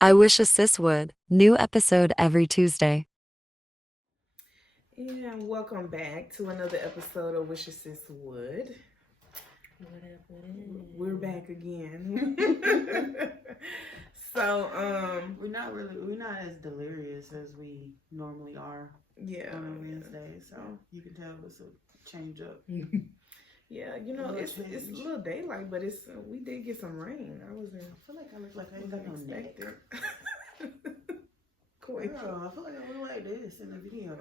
I wish a sis would. New episode every Tuesday. And welcome back to another episode of Wish A Sis Would. What happened? We're back again. So, we're not as delirious as we normally are yeah, on a Wednesday, so you can tell it's a change up. Yeah, you know, it's a little daylight, but we did get some rain. I feel like I look like I ain't got no neck. Cool. Girl, I feel like I look like this in the video.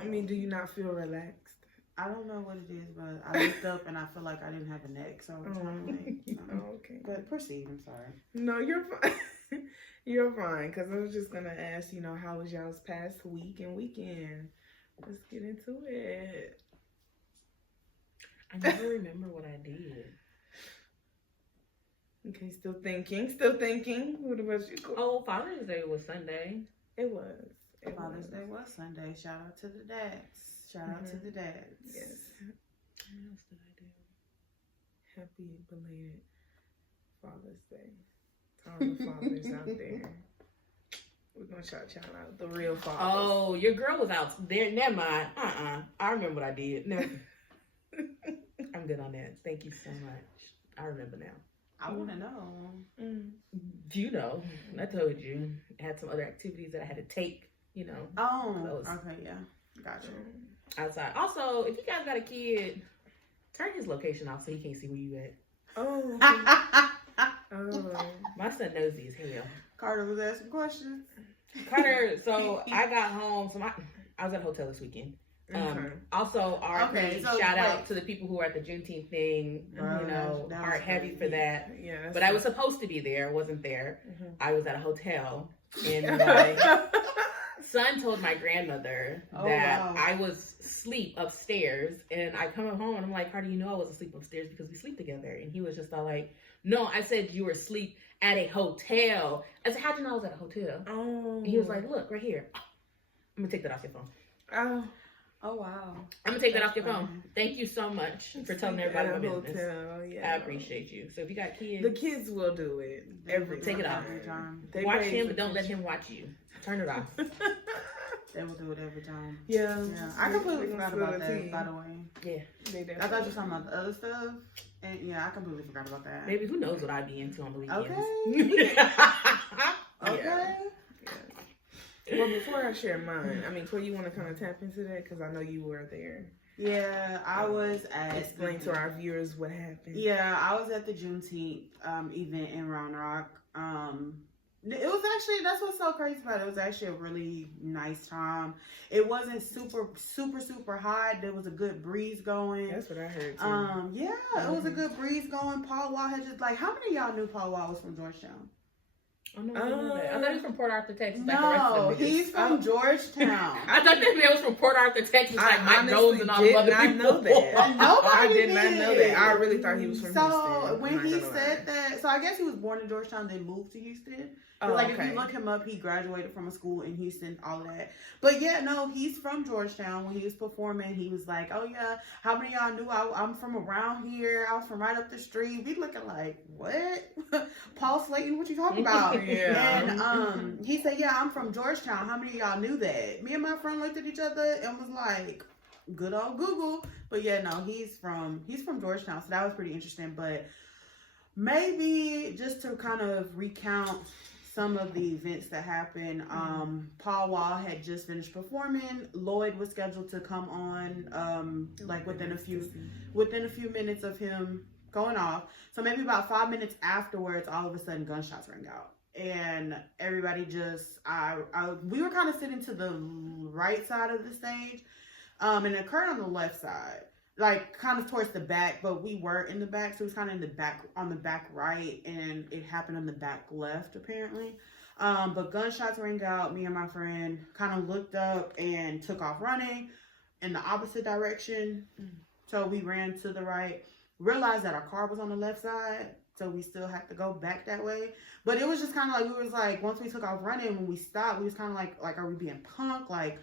I mean, do you not feel relaxed? I don't know what it is, but I looked up and I feel like I didn't have a neck, so I'm trying to make, okay. But proceed, I'm sorry. No, you're fine. You're fine, because I was just going to ask, how was y'all's past week and weekend? Let's get into it. I never remember what I did. Okay, still thinking. What about you? Oh, Father's Day was Sunday. It was. Father's Day was Sunday. Shout out to the dads. Shout out to the dads. Yes. What else did I do? Happy belated Father's Day. To all the fathers out there. We're going to shout out the real fathers. Oh, your girl was out there. Never mind. I remember what I did. No. I'm good on that. Thank you so much. I remember now. I want to know. You know, I told you. I had some other activities that I had to take, Oh, okay, yeah. Gotcha. Outside. Also, if you guys got a kid, turn his location off so he can't see where you at. Oh. My son nosy as hell. Carter was asking questions. Carter, so I got home. I was at a hotel this weekend. Also, shout out to the people who were at the Juneteenth thing. Heart heavy for that. Yeah, but I was supposed to be there. Wasn't there. I was at a hotel, and my son told my grandmother that I was asleep upstairs, and I come home and I'm like, Carter, I was asleep upstairs because we sleep together. And he was just all like, no, I said you were asleep at a hotel. I said, how'd you know I was at a hotel? Oh. And he was like, look, right here. I'm gonna take that off your phone. Oh, wow. I'm going to take that off your phone. Thank you so much for telling everybody my business. Yeah. I appreciate you. So if you got kids. The kids will do it. Take it off. Every time. Watch him, but don't let him watch you. Turn it off. They will do it every time. Yeah. I completely forgot about that, by the way. Yeah. I thought you were talking about the other stuff. And yeah, I completely forgot about that. Maybe who knows what I'd be into on the weekends. Okay. Well, before I share mine, Tori, you want to kind of tap into that? Because I know you were there. Yeah, I was at... Explain to our viewers what happened. Yeah, I was at the Juneteenth event in Round Rock. It was actually, that's what's so crazy about it. It was actually a really nice time. It wasn't super hot. There was a good breeze going. That's what I heard too. It was a good breeze going. Paul Wall had just, how many of y'all knew Paul Wall was from Georgetown? I thought he was from Port Arthur, Texas. No, he's from Georgetown. I thought that man was from Port Arthur, Texas, like Mike Jones and all the other people. Know that. Nobody did not know that. I really thought he was from Houston. So when he said that, so I guess he was born in Georgetown, then moved to Houston. If you look him up, he graduated from a school in Houston, all of that. But yeah, no, he's from Georgetown. When he was performing, he was like, oh yeah, how many of y'all knew I'm from around here? I was from right up the street. We looking like, what? Paul Slayton, what you talking about? And he said, yeah, I'm from Georgetown. How many of y'all knew that? Me and my friend looked at each other and was like, good old Google. But yeah, no, he's from Georgetown. So that was pretty interesting. But maybe just to kind of recount some of the events that happened. Paul Wall had just finished performing. Lloyd was scheduled to come on within a few minutes of him going off. So maybe about 5 minutes afterwards, all of a sudden gunshots rang out. And everybody just, we were kind of sitting to the right side of the stage. And it occurred on the left side, kind of towards the back, but we were in the back. So it was kind of in the back, on the back right. And it happened on the back left, apparently. But gunshots rang out. Me and my friend kind of looked up and took off running in the opposite direction. So we ran to the right, realized that our car was on the left side. So we still had to go back that way. But it was just kind of we was once we took off running, when we stopped, we was kind of like, are we being punked?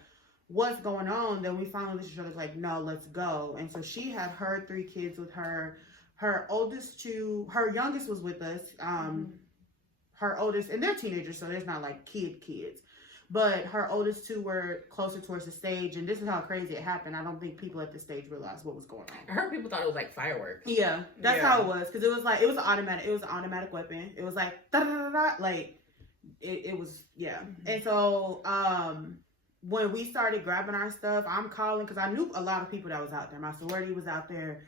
What's going on? Then we finally looked at each other no, let's go. And so she had her 3 kids with her. Her youngest was with us. her oldest, and they're teenagers, so there's not like kids. But her oldest two were closer towards the stage, and this is how crazy it happened. I don't think people at the stage realized what was going on. I heard people thought it was like fireworks. Yeah, that's how it was, because it was an automatic weapon. It was like da da da da, like it was, yeah. And so when we started grabbing our stuff, I'm calling, because I knew a lot of people that was out there. My sorority was out there.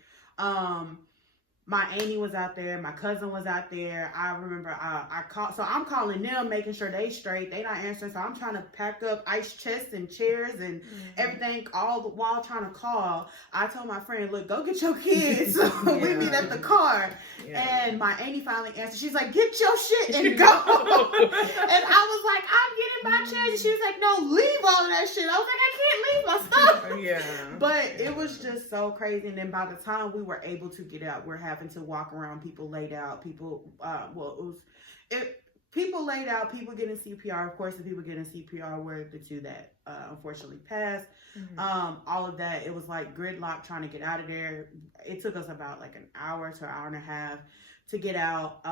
My auntie was out there. My cousin was out there. I remember I called. So I'm calling them, making sure they straight. They not answering. So I'm trying to pack up ice chests and chairs and everything all the while trying to call. I told my friend, look, go get your kids. So we meet at the car. Yeah. And my auntie finally answered. She's like, get your shit and go. And I was like, I'm getting my chairs. And she was like, no, leave all of that shit. I was like, I can't leave my stuff. Yeah. But it was just so crazy. And then by the time we were able to get out, we're having to walk around, people laid out, people people laid out, people getting CPR. Of course, the people getting CPR were the two that unfortunately passed. All of that, it was like gridlock trying to get out of there. It took us about like an hour to an hour and a half to get out.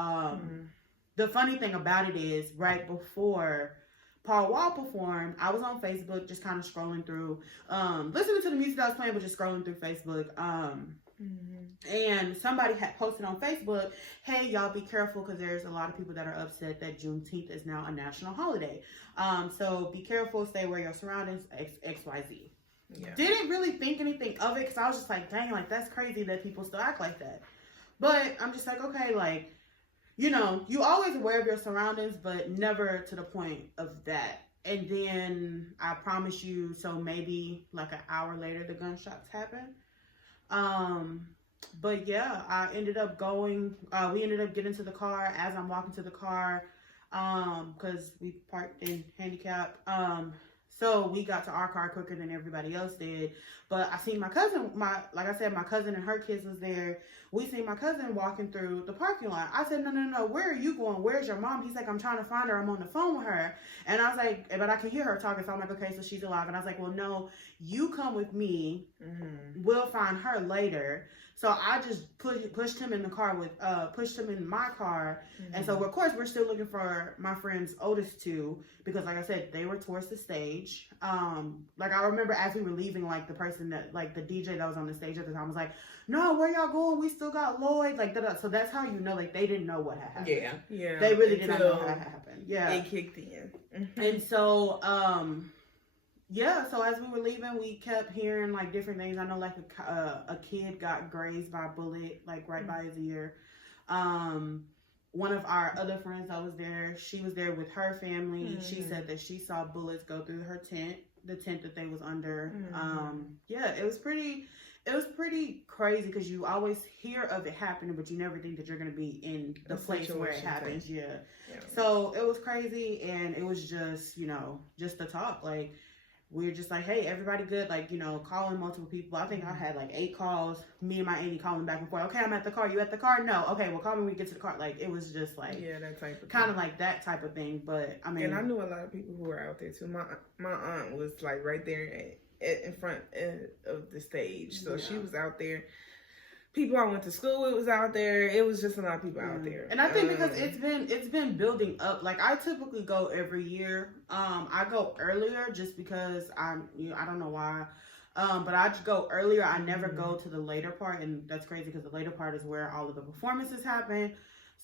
The funny thing about it is, right before Paul Wall performed, I was on Facebook just kind of scrolling through, listening to the music that I was playing, but just scrolling through Facebook. And somebody had posted on Facebook, hey, y'all be careful, because there's a lot of people that are upset that Juneteenth is now a national holiday. So be careful, stay aware of your surroundings, XYZ. Yeah. Didn't really think anything of it, because I was just like, dang, like that's crazy that people still act like that. But I'm just like, okay, like, you know, you always aware of your surroundings, but never to the point of that. And then I promise you, so maybe like an hour later, the gunshots happened. But yeah, I ended up going, we ended up getting to the car. As I'm walking to the car, because we parked in handicap, so we got to our car quicker than everybody else did. But I seen my cousin, like I said, my cousin and her kids was there. We seen my cousin walking through the parking lot. I said, no, where are you going? Where's your mom? He's like, I'm trying to find her. I'm on the phone with her. And I was like, but I can hear her talking. So I'm like, okay, so she's alive. And I was like, well, no, you come with me. We'll find her later. So I just pushed him in the car pushed him in my car. And so of course we're still looking for my friend's oldest two, because like I said, they were towards the stage. Like I remember as we were leaving, like the person that, like the DJ that was on the stage at the time was like, no, where y'all going? We still got Lloyd. Like, da-da. So that's how you know, like they didn't know what had happened. Yeah. They really did not know what had happened. Yeah. It kicked in. And so, yeah, so as we were leaving, we kept hearing like different things. I know like a kid got grazed by a bullet, like right by his ear. One of our other friends that was there, she was there with her family. She said that she saw bullets go through her tent, the tent that they was under. Yeah, it was pretty crazy, because you always hear of it happening, but you never think that you're going to be in the place where it happens. Yeah. So it was crazy, and it was just, you know, just the talk. Like, we were just like, hey, everybody good? Like, you know, calling multiple people. I think I had like 8 calls. Me and my auntie calling back and forth. Okay, I'm at the car. You at the car? No. Okay, well, call me when we get to the car. Like, it was just like, yeah, that type of kind of like that type of thing. But I mean, and I knew a lot of people who were out there too. My aunt was like right there in front of the stage, so she was out there. People I went to school with was out there. It was just a lot of people out there. And I think because it's been building up. Like I typically go every year. I go earlier just because I don't know why. But I just go earlier. I never go to the later part, and that's crazy because the later part is where all of the performances happen.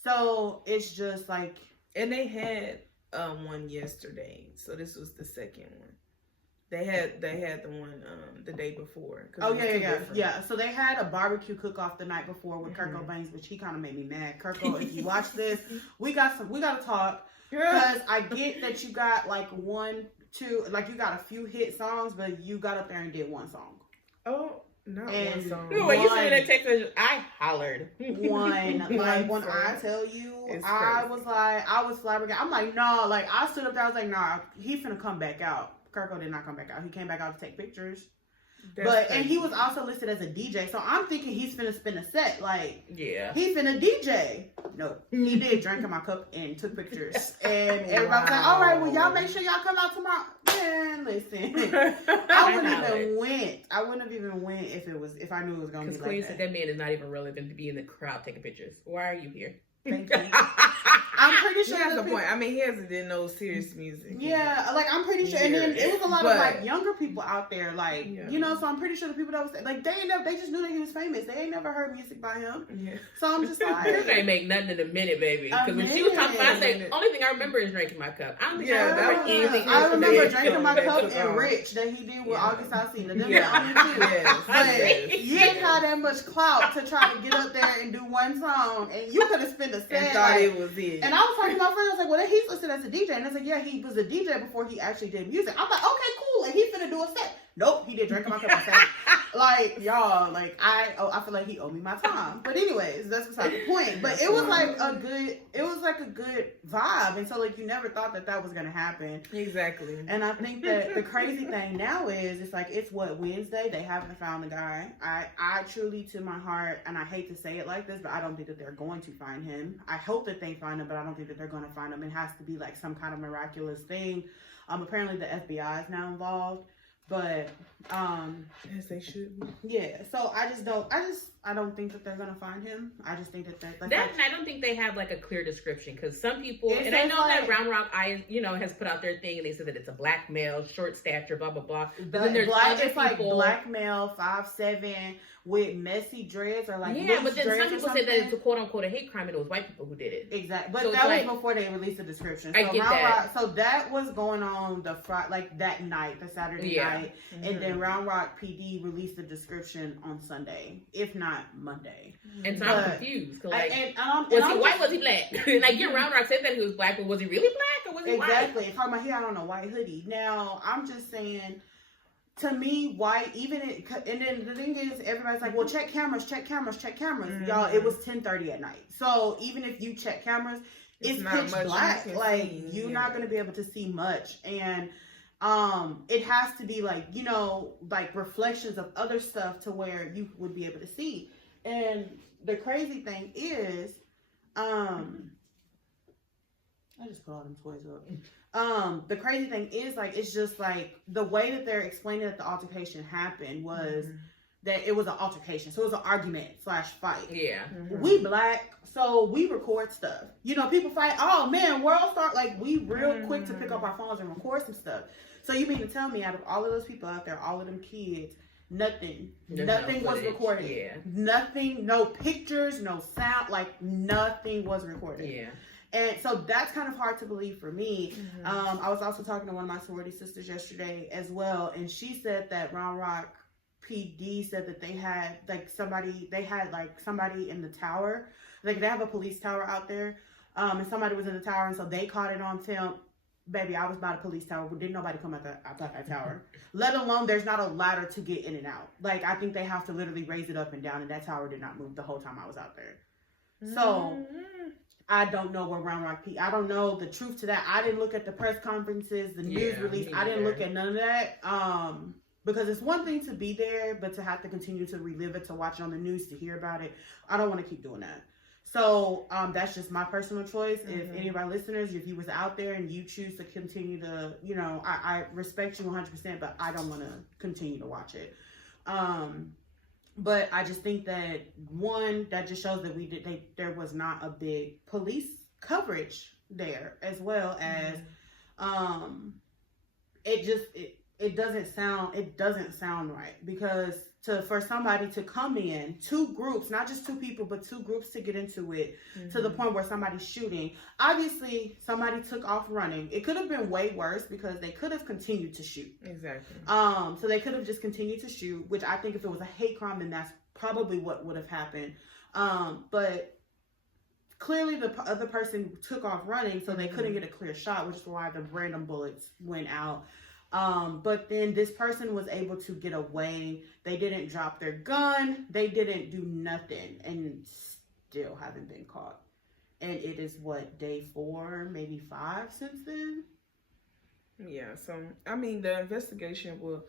So it's just like, and they had one yesterday, so this was the second one. They had the one the day before. Oh yeah. So they had a barbecue cook-off the night before with Kurt Cobain, which he kind of made me mad. Kirko, if you watch this, we gotta talk, because I get that you got like 1, 2, like you got a few hit songs, but you got up there and did one song. Oh. Not one song. When you sent that text message, I hollered. One. Like, when I tell you, I was flabbergasted. I'm like, nah. Like, I stood up there, I was like, nah, he finna come back out. Kirko did not come back out. He came back out to take pictures. And he was also listed as a DJ. So I'm thinking he's finna spin a set. Like, yeah, he finna DJ. No, he did drink in my cup and took pictures. And everybody was like, all right, well, y'all make sure y'all come out tomorrow. Man, listen. I wouldn't have even went if I knew it was going to be like that. Queen said that man is not even relevant to be in the crowd taking pictures. Why are you here? Thank you. I'm pretty sure he has a point. I mean, he hasn't did no serious music. Yeah, like I'm pretty sure, and then it was a lot of like younger people out there, like you know. So I'm pretty sure the people that was like they just knew that he was famous. They ain't never heard music by him. Yeah. So I'm just like, this ain't make nothing in a minute, baby. Because when she was talking about, I said, only thing I remember is Drinking My Cup. I don't think I remember anything. I remember Drinking My Cup and Rich that he did with August Alsina. Them the only two. But you ain't had that much clout to try to get up there and do one song, and you could have spent a set. And thought it was it. And I was talking to my friend. I was like, well, he's listed as a DJ. And I was like, yeah, he was a DJ before he actually did music. I'm like, okay, cool. And he's gonna do a set. Nope, he did Drinking My Cup and set. Like, y'all, like, I feel like he owed me my time. But anyways, that's beside the point. But it was like a good vibe. And so, like, you never thought that was gonna happen. Exactly. And I think that the crazy thing now is, it's like, it's Wednesday? They haven't found the guy. I truly, to my heart, and I hate to say it like this, but I don't think that they're going to find him. I hope that they find him, but I don't think that they're going to find him. It has to be like some kind of miraculous thing. Apparently the FBI is now involved. But as they should be. Yeah, so I don't think that they're gonna find him. I just think that and I don't think they have like a clear description, because some people, and I know that Round Rock has put out their thing, and they said that it's a black male, short stature, blah blah blah. But then there's other people, like black male, 5'7", with messy dreads, or like but then some people say that it's a quote unquote a hate crime, and it was white people who did it. Exactly, but so that was before they released the description. So I get that. So that was going on that night, the Saturday night, and then Round Rock PD released the description on Sunday, if not Monday. And so I'm confused. Like, was he white? Was he black? Like, Round Rock said that he was black, but was he really black, or was he white? Exactly. And talking about he had on a white hoodie. Now I'm just saying. To me, white, and then the thing is, everybody's like, well, check cameras. Mm-hmm. Y'all, it was 10:30 at night. So even if you check cameras, it's pitch black. Like, you're not going to be able to see much. And it has to be like, like reflections of other stuff to where you would be able to see. And the crazy thing is, I just put all them toys up. The crazy thing is, like, it's just like the way that they're explaining that the altercation happened was that it was an altercation. So it was an argument / fight. Yeah. Mm-hmm. We black, so we record stuff. People fight. Oh man, world start, like, we real quick to pick up our phones and record some stuff. So you mean to tell me, out of all of those people out there, all of them kids, nothing was recorded. Yeah. Nothing, no pictures, no sound, like nothing was recorded. Yeah. And so that's kind of hard to believe for me. Mm-hmm. I was also talking to one of my sorority sisters yesterday as well, and she said that Round Rock PD said that they had somebody in the tower. Like, they have a police tower out there, and somebody was in the tower, and so they caught it on film. Baby, I was by the police tower, but didn't nobody come out that tower. Let alone, there's not a ladder to get in and out. Like, I think they have to literally raise it up and down, and that tower did not move the whole time I was out there. So I don't know where Round Rock I don't know the truth to that. I didn't look at the press conferences, the news release. I didn't look at none of that. Because it's one thing to be there, but to have to continue to relive it, to watch it on the news, to hear about it, I don't want to keep doing that. So that's just my personal choice. Mm-hmm. If any of our listeners, if you was out there and you choose to continue to, I respect you 100%, but I don't want to continue to watch it. But I just think that, one, that just shows that there was not a big police coverage there, as well as it doesn't sound right, because for somebody to come in, two groups, not just two people, but two groups to get into it, to the point where somebody's shooting. Obviously, somebody took off running. It could have been way worse, because they could have continued to shoot. Exactly. So they could have just continued to shoot, which I think if it was a hate crime, then that's probably what would have happened. But clearly the other person took off running, so they couldn't get a clear shot, which is why the random bullets went out. But then this person was able to get away. They didn't drop their gun. They didn't do nothing, and still haven't been caught. And it is day 4, maybe 5 since then. Yeah. So I mean, the investigation will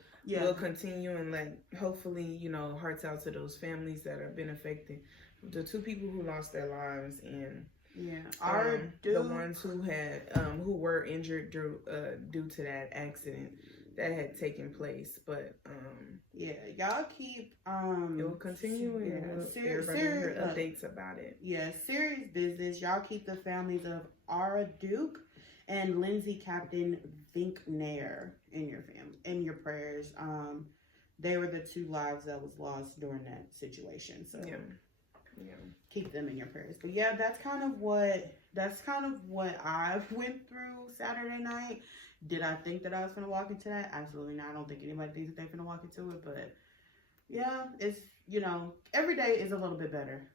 continue, and hopefully, hearts out to those families that have been affected, the 2 people who lost their lives, and the ones who had who were injured due to that accident. that had taken place. But yeah, y'all keep it will continue, and everybody hear updates about it. Yeah, serious business. Y'all keep the families of Ara Duke and Lindsay Captain Vinknair in your prayers. They were the 2 lives that was lost during that situation. So keep them in your prayers. But yeah, that's kind of what I went through Saturday night. Did I think that I was gonna walk into that? Absolutely not. I don't think anybody thinks that they're gonna walk into it. But yeah, it's every day is a little bit better.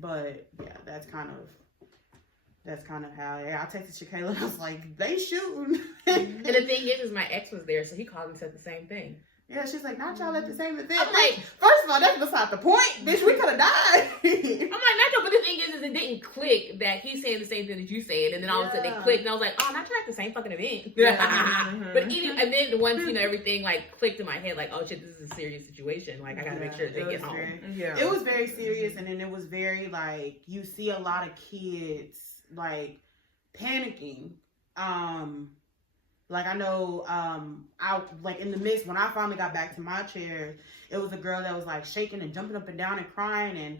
But yeah, that's kind of how. I texted Shakayla and I was like, they shooting. And the thing is my ex was there, so he called and said the same thing. Yeah, she's like, not y'all at the same event. I'm like, first of all, that's beside the point. Bitch, we could have died. I'm like, not y'all, but the thing is it didn't click that he's saying the same thing that you said, and then all of a sudden it clicked, and I was like, oh, not y'all at the same fucking event. But and then once everything like clicked in my head, like, oh shit, this is a serious situation. Like I gotta make sure they get home. It was very serious, and then it was very like you see a lot of kids like panicking. Like I know, I like in the midst when I finally got back to my chair, it was a girl that was like shaking and jumping up and down and crying, and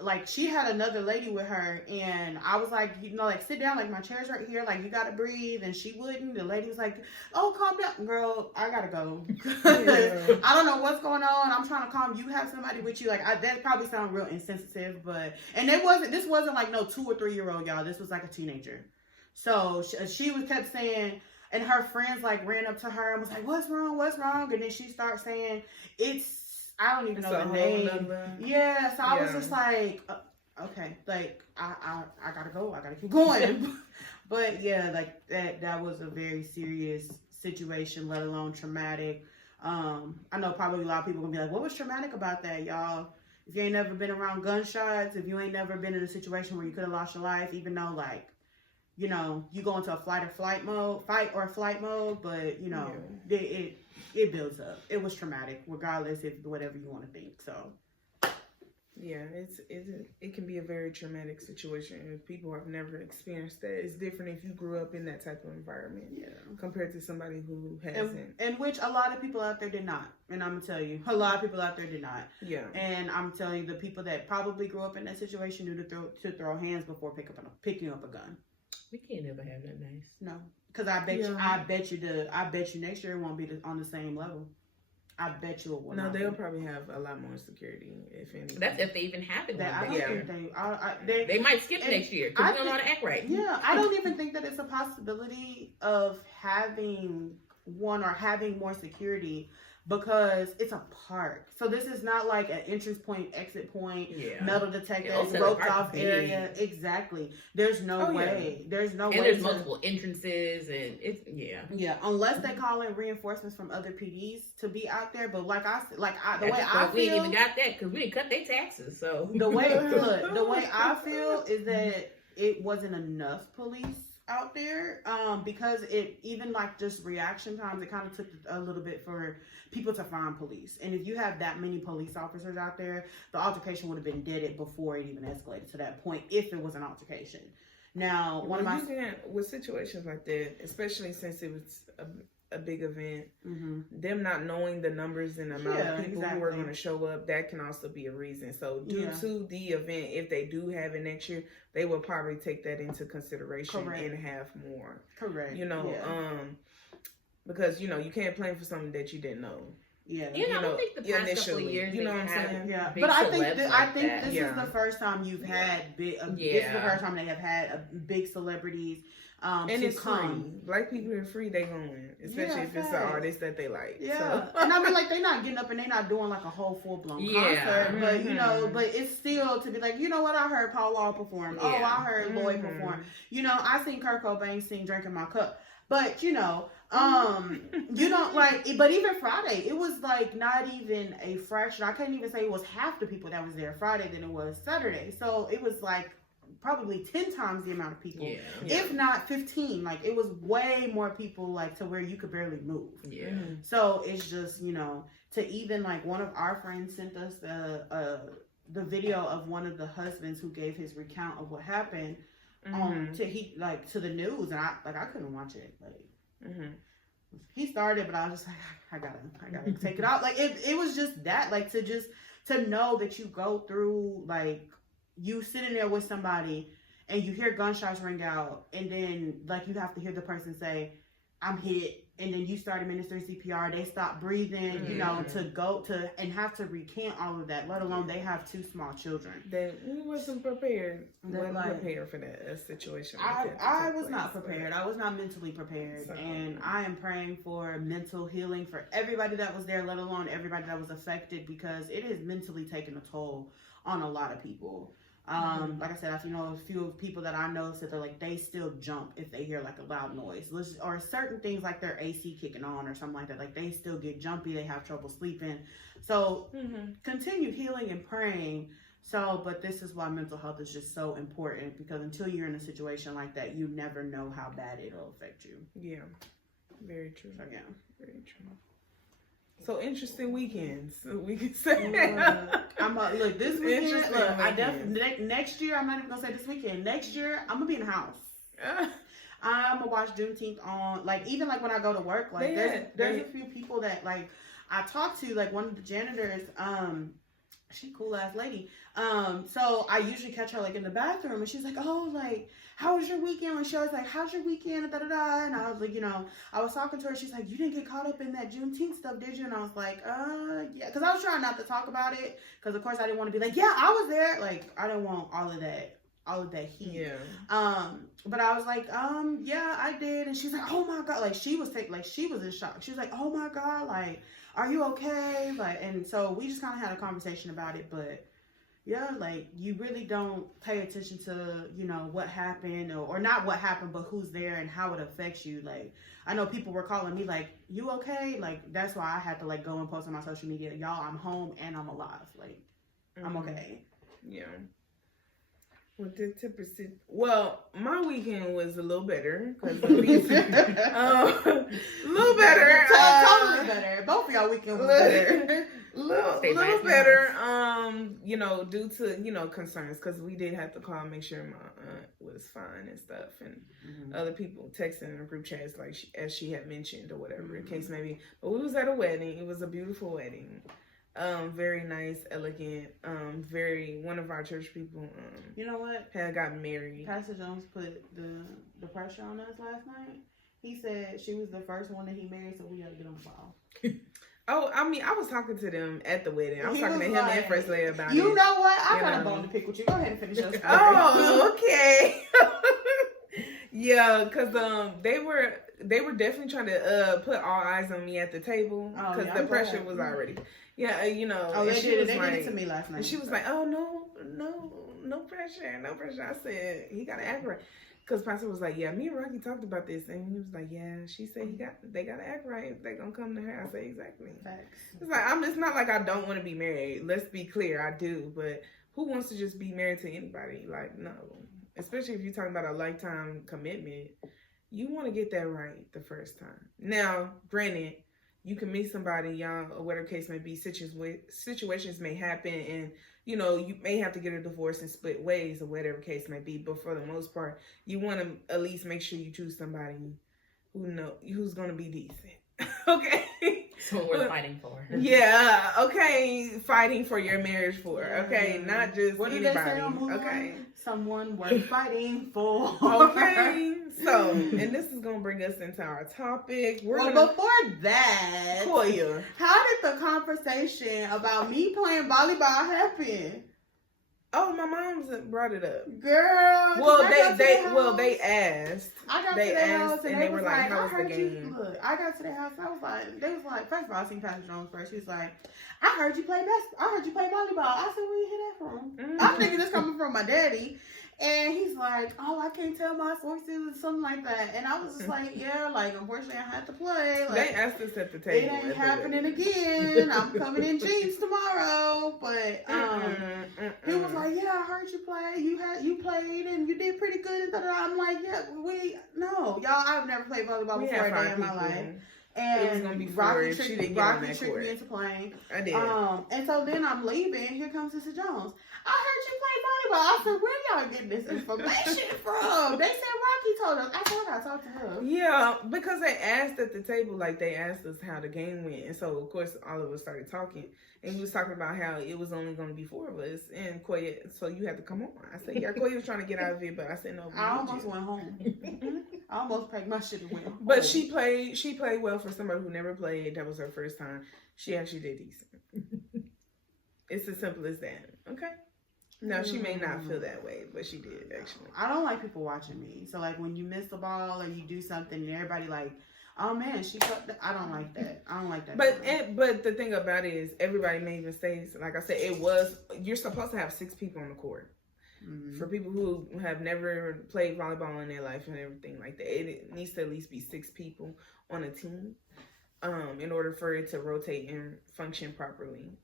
like she had another lady with her, and I was like, like sit down, like my chair's right here, like you gotta breathe, and she wouldn't. The lady was like, oh, calm down, girl, I gotta go. I don't know what's going on. I'm trying to calm. You have somebody with you, like that probably sounds real insensitive, but this wasn't like no 2 or 3 year old, y'all. This was like a teenager. So she was kept saying. And her friends like ran up to her and was like, what's wrong? What's wrong? And then she starts saying, I don't even know the name. Yeah. So I was just like, okay, like I gotta go. I gotta keep going. But yeah, like that was a very serious situation, let alone traumatic. I know probably a lot of people gonna be like, what was traumatic about that, y'all? If you ain't never been around gunshots, if you ain't never been in a situation where you could have lost your life, even though like, you go into a fight or flight mode, but it builds up. It was traumatic, regardless if whatever you want to think. So yeah, it can be a very traumatic situation if people have never experienced that. It's different if you grew up in that type of environment, compared to somebody who hasn't. And which a lot of people out there did not. And I'm gonna tell you, a lot of people out there did not. Yeah. And I'm telling you, the people that probably grew up in that situation knew to throw hands before picking up a gun. We can't ever have that nice. No, because I bet you next year it won't be on the same level. I bet you it will. No, they'll probably have a lot more security, if anything. That's if they even happen. They might skip next year because they don't know how to act right. Yeah, I don't even think that it's a possibility of having one or having more security. Because it's a park. So this is not like an entrance point, exit point, metal detectors, roped off area. Exactly. There's no way. Yeah. There's no way. And there's multiple entrances and it's Yeah, unless they call in reinforcements from other PDs to be out there. But we ain't even got that because we didn't cut their taxes. So the way I feel is that it wasn't enough police out there because it even like just reaction times, it kind of took a little bit for people to find police. And if you have that many police officers out there, the altercation would have been deaded before it even escalated to that point if it was an altercation. Now, with situations like that, especially since it was a big event, them not knowing the numbers and amount of people who are going to show up, that can also be a reason. So due to the event, if they do have it next year, they will probably take that into consideration and have more. Correct. Because you can't plan for something that you didn't know. Yeah, I don't think the past couple of years, you know what I'm saying? Yeah, but I think this is the first time you've had big. This is the first time they have had big celebrities. And it's free. Black people are free. They going, especially if it's an artist that they like. Yeah, so. And I mean, like they're not getting up and they're not doing like a whole full blown concert. But but it's still to be like, what I heard Paul Wall perform. Oh, I heard Lloyd perform. I seen Kurt Cobain sing "Drinking My Cup." But you don't like. But even Friday, it was like not even a fraction. I couldn't even say it was half the people that was there Friday than it was Saturday. So it was like probably 10 times the amount of people, if not 15. Like it was way more people, like to where you could barely move. Yeah. So it's just to even like one of our friends sent us the video of one of the husbands who gave his recount of what happened to the news, and I couldn't watch it. Like he started, but I was just like, I gotta take it out. Like it was just that, like to know that you go through, like you sitting there with somebody and you hear gunshots ring out, and then like you have to hear the person say, I'm hit, and then you start administering CPR, they stop breathing, you know, to go to and have to recant all of that, let alone they have 2 small children. That we wasn't prepared. Wasn't prepared for that situation. I was not prepared. I was not mentally prepared. So, and I am praying for mental healing for everybody that was there, let alone everybody that was affected, because it is mentally taking a toll on a lot of people. Like I said, I know a few people that I know said that like they still jump if they hear like a loud noise, or certain things like their AC kicking on or something like that. Like they still get jumpy, they have trouble sleeping. So continue healing and praying. So, but this is why mental health is just so important, because until you're in a situation like that, you never know how bad it'll affect you. Yeah, very true. So yeah, very true. So interesting weekends, we can say. Look, this weekend. Look, I definitely next year. I'm not even gonna say this weekend. Next year, I'm gonna be in the house. I'm gonna watch Juneteenth on. Like even like when I go to work, like there's a few people that like I talk to. Like one of the janitors. She cool ass lady. So I usually catch her like in the bathroom, and she's like, "Oh, like, how was your weekend?" And she was like, "How's your weekend?" And And I was like, I was talking to her. She's like, "You didn't get caught up in that Juneteenth stuff, did you?" And I was like, yeah," because I was trying not to talk about it, because of course I didn't want to be like, "Yeah, I was there." Like I didn't want all of that heat. Yeah. But I was like, yeah, I did. And she's like, "Oh my God," like she was in shock. She was like, "Oh my God, like, are you okay?" Like, and so we just kind of had a conversation about it. But yeah, like you really don't pay attention to, what happened or not what happened, but who's there and how it affects you. Like, I know people were calling me like, "You okay?" Like, that's why I had to like go and post on my social media, "Y'all, I'm home and I'm alive. Like, I'm okay." Yeah. Well, my weekend was a little better. A little better. Totally better. Both of y'all weekend was better. little better. Due to concerns, because we did have to call and make sure my aunt was fine and stuff, and other people texting in the group chats like as she had mentioned or whatever the case may be. But we was at a wedding. It was a beautiful wedding. Very nice, elegant. One of our church people. You know what? Had gotten married. Pastor Jones put the pressure on us last night. He said she was the first one that he married, so we got to get on file. Oh, I mean, I was talking to them at the wedding. I was talking to him and First Lady about it. You know what? I got a bone to pick with you. Go ahead and finish your story. Oh, okay. Yeah, because they were definitely trying to put all eyes on me at the table, because the pressure was already. Yeah, Oh, they did it to me last night. And she was like, "Oh, no pressure. I said, he got to act right. Because Pastor was like, "Yeah, me and Rocky talked about this." And he was like, "Yeah, she said they got to act right. They're going to come to her." I said, "Exactly." Facts. It's like, it's not like I don't want to be married. Let's be clear, I do. But who wants to just be married to anybody? Like, no. Especially if you're talking about a lifetime commitment. You want to get that right the first time. Now, granted, you can meet somebody, y'all, or whatever case may be, situations may happen, and you may have to get a divorce and split ways or whatever case may be. But for the most part, you want to at least make sure you choose somebody who's going to be decent. Okay? So we're fighting for. Yeah, okay, fighting for your marriage for. Okay, not just what anybody. Did they say on Mulan? Okay. Someone worth fighting for. Okay. So, and this is going to bring us into our topic. Before that, Koya, how did the conversation about me playing volleyball happen? Oh, my mom's brought it up. Girl. Well, they asked. I got to their house and they were like, "How was the game?" Look, I got to their house. They was like, first of all, I seen Pastor Jones first. She was like, I heard you play volleyball. I said, "Where you hear that from?" I'm thinking this coming from my daddy. And he's like, "Oh, I can't tell my sources," or something like that. And I was just like, yeah, like, unfortunately, I had to play. Like, they asked us at the table. It ain't happening again. I'm coming in jeans tomorrow. But he was like, "Yeah, I heard you play. You played and you did pretty good." And I'm like, "Yeah, y'all, I've never played volleyball before a day in my life." And it was gonna be Rocky tricked me into playing. I did. And so then I'm leaving. Here comes Sister Jones. "I heard you play I said, where y'all getting this information from? They said Rocky told us. I said, I gotta talk to her. Yeah, because they asked at the table, like they asked us how the game went, and so of course all of us started talking, and we was talking about how it was only going to be 4 of us, and Koya, so you had to come on. I said, yeah, Koya was trying to get out of it, but I said no. I almost went home. I almost packed my shit and went home. But she played well for somebody who never played. That was her first time. She actually did decent. It's as simple as that. Okay. Now she may not feel that way, but she did actually. I don't like people watching me. So like when you miss the ball or you do something and everybody like, oh man, I don't like that. I don't like that. But the thing about it is everybody made mistakes. Like I said, you're supposed to have 6 people on the court. Mm-hmm. For people who have never played volleyball in their life and everything like that, it needs to at least be 6 people on a team. In order for it to rotate and function properly.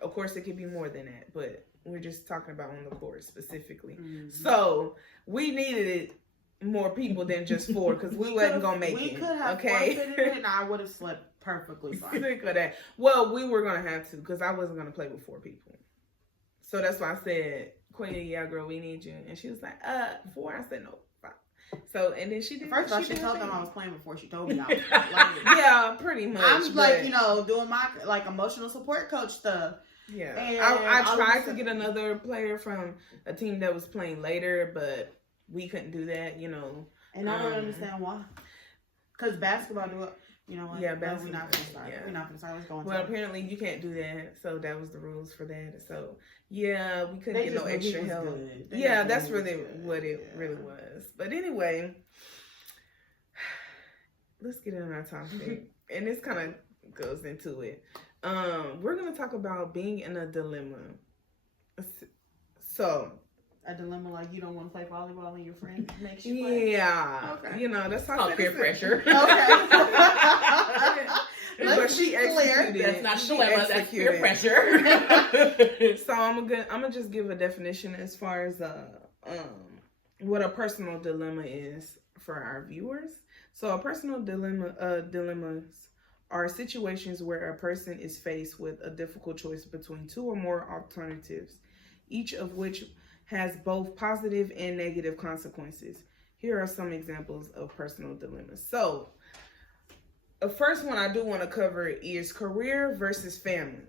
Of course, it could be more than that, but we're just talking about on the court specifically. Mm-hmm. So we needed more people than just 4 because we wasn't gonna make it. We could have forfeited it, and I would have slept perfectly fine. Sick of that. Well, we were gonna have to because I wasn't gonna play with 4 people. So that's why I said, Queen, yeah, girl, we need you, and she was like, 4. I said no. So, and then she did. First of all, she told them I was playing before she told me I was playing. Yeah, pretty much. I'm like, doing my like emotional support coach stuff. Yeah, I tried to get another player from a team that was playing later, but we couldn't do that, And I don't understand why. Because basketball, you know what? Yeah, basketball. We're not gonna start. Yeah. We're not gonna start. Let's go on. Well, apparently you can't do that, so that was the rules for that. So yeah, we couldn't get no extra help. Yeah, that's really what it really was. But anyway, let's get into our topic, and this kind of goes into it. We're gonna talk about being in a dilemma. So. A dilemma like you don't want to play volleyball and your friend makes you play? Yeah. Okay. That's called peer pressure. Okay. But she executed. That's not a dilemma, that's peer pressure. So I'm gonna just give a definition as far as what a personal dilemma is for our viewers. So a personal dilemmas are situations where a person is faced with a difficult choice between 2 or more alternatives, each of which has both positive and negative consequences. Here are some examples of personal dilemmas. So, the first one I do want to cover is career versus family.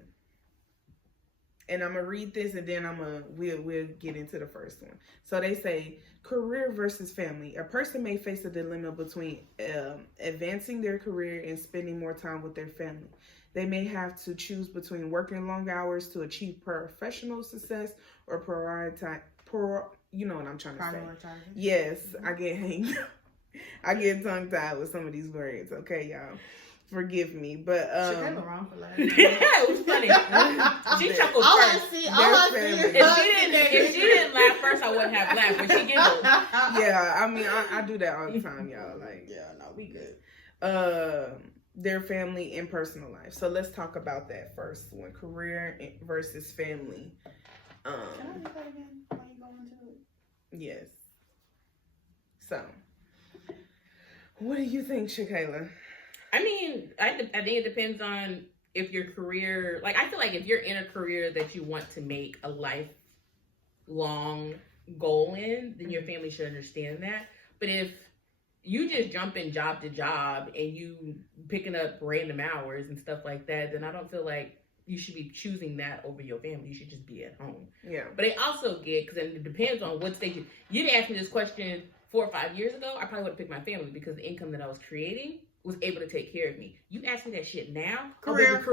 And I'm gonna read this, and then we'll get into the first one. So they say career versus family. A person may face a dilemma between advancing their career and spending more time with their family. They may have to choose between working long hours to achieve professional success or you know what I'm trying to say. Yes, I get tongue tied with some of these words. Okay, y'all. Forgive me, but she got the wrong for laughing. Yeah, it was funny. She chuckled first. If she didn't laugh first, I wouldn't have laughed. But she giggled. Yeah, I mean, I do that all the time, y'all. Like, yeah, no, we good. Their family and personal life. So let's talk about that first one: career versus family. Can I read that again while you go into it? Yes. So, what do you think, Shakayla? I mean, I think it depends on if your career, like I feel like if you're in a career that you want to make a lifelong goal in, then your family should understand that. But if you just jumping job to job and you picking up random hours and stuff like that, then I don't feel like you should be choosing that over your family. You should just be at home. Yeah. But I also get, because it depends on what stage you didn't ask me this question 4 or 5 years ago, I probably would have picked my family because the income that I was creating was able to take care of me. You ask me that shit now, career.